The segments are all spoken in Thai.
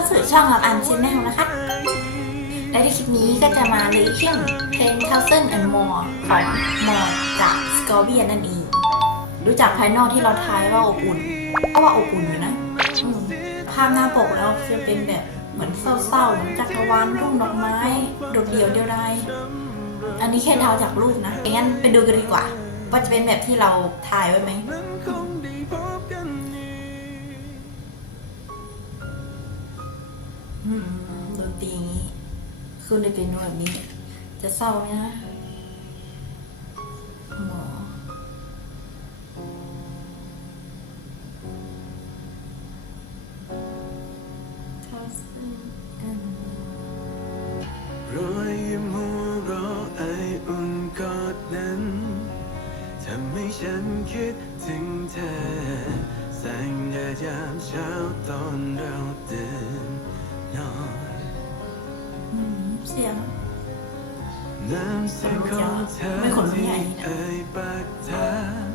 าสู่ช่องของอันชินแนลนะคะ และในคลิปนี้ก็จะมารีวิวเพลง Thousand and More ของมอจาก s c o r p i o n นั่นเองรู้จักภายนอกที่เราทายว่าอบอุ่นก็ว่าอบอุ่นอยู่นะภาพหน้าปกแล้วจะเป็นแบบเหมือนเศร้าๆเหมือนจักรวาลทุ่งดอกไม้โดดเดี่ยวเดียวดายอันนี้แค่เดาจากรูปนะงั้นไปดูกันดีกว่า ว่าจะเป็นแบบที่เราทายไว้ไหม ดนตรีนี้ขึ้นในเป็นโนแบบนี้ จะเศร้าไหมนะหมอรอยยิ้มหัวเราะไออุ่นกอดนั้นทำให้ฉันคิดถึงเธอแสงแดดยามเช้าตอนเราตื่น เสียงน้ำเสียงของเธอที่เอ่ยปากถาม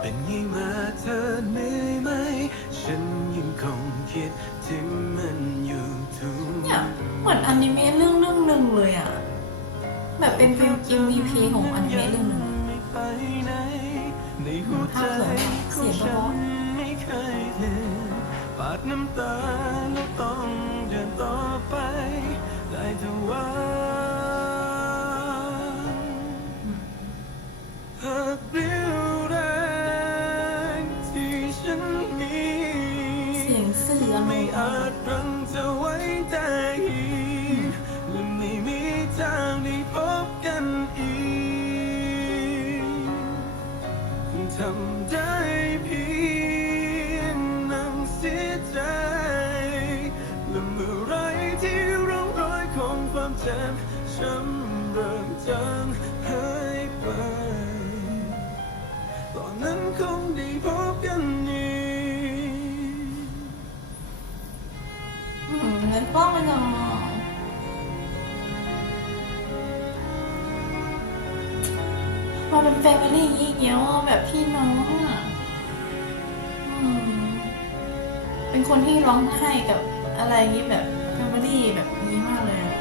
เป็นยิ่งมาเธอเหนื่อยไหม ฉันยังคงคิดถึงมันอยู่ทุกเนี่ยเหมือนอนิเมะเรื่องเรื่องหนึ่งเลยอะ แบบเป็นฟิลจิมวีพีของอนิเมะเรื่องหนึ่งไม่ไปไหนในหัวใจของฉันไม่เคยลืมปาดน้ำตาแล้วต้อง สียงสื่อไม่อาจรั้งเธอไว้ได้อีกและไม่มีทางได้พบกันอีกคงทำได้เพียงนั่งเสียใจและเมื่อไรที่ร่องรอยของความเจ็บช้ำเริ่มจาง เราเป็นแฟมิลี่อีกเงี้ยอะแบบพี่น้องอะเป็นคนที่ร้องไห้กับอะไรงี้แบบแฟมิลี่แบบนี้มากเลยอะ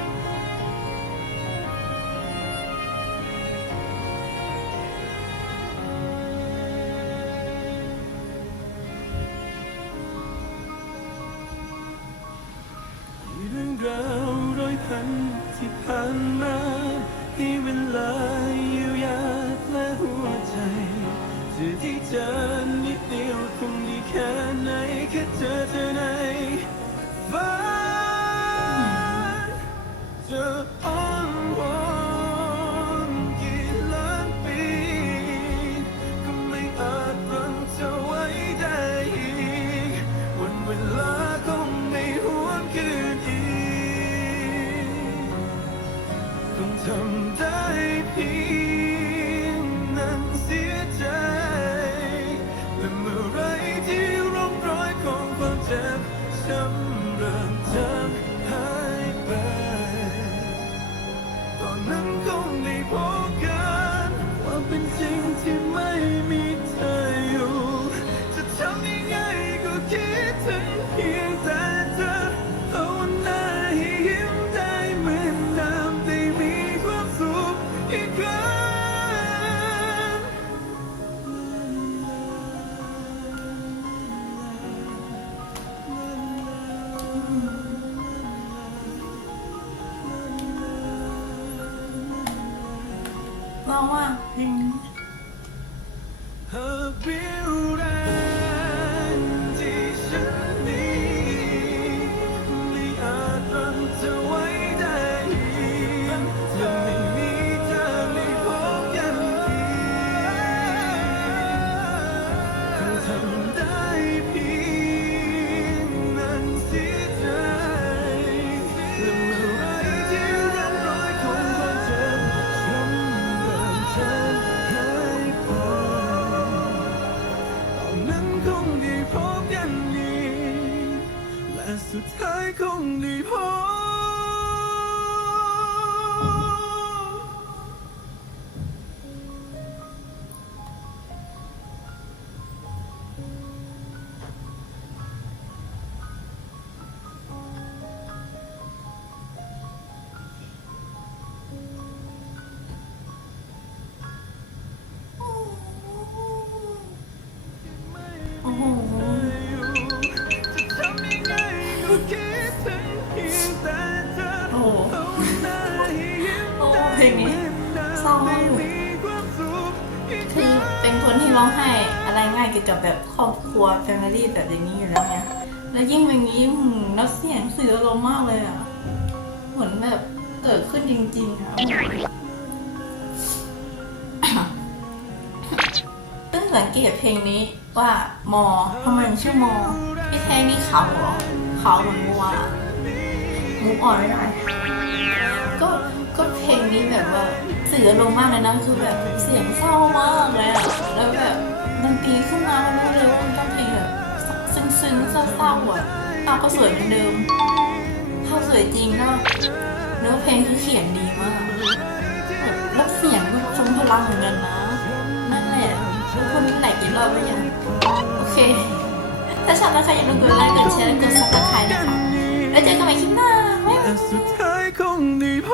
เรื่องราวร้อยพันที่ผ่านมาให้เวลา จ เร ท้าย มากอยู่คือเป็นคนที่ร้องไห้อะไรง่ายเกี่ยวกับแบบครอบครัวแฟมิลี่แบบอย่างนี้อยู่แล้วไงแล้วยิ่งเป็นอย่างนี้หืมแล้วเสียงสื่ออารมณ์มากเลยอะเหมือนแบบเกิดขึ้นจริงๆอะซึ่งสังเกตเพลงนี้ว่ามอทำไมมันชื่อมอพี่แท้นี่เขาเหรอเขาเหมือนวัวมูอ่อนไม่ได้ ก็เพลงนี้แบบว่าเสื่ออมณ์มากเลยนะคือแบบเสียงเศร้ามากเลยอะแล้วแบบดนตรีขึ้นมามันก็เลยว่ามันต้องเพลงแบบซึ้งๆเศร้าๆอะภาพก็สวยเหมือนเดิมภาพสวยจริงเนาะเนื้อเพลงคือเขียนดีมากแรับเสียงก็ทรงพลังเหมือนกันนะ นั่นแหละทุณมีไหนกี่รอบไล้วยังโอเค ถ้าชอบนะคะอย่าลืมกดไลค์กดแชร์กดซับสไครต์นะคะแล้วเจอกันใหม่คลิปหน้าบ๊ายบาย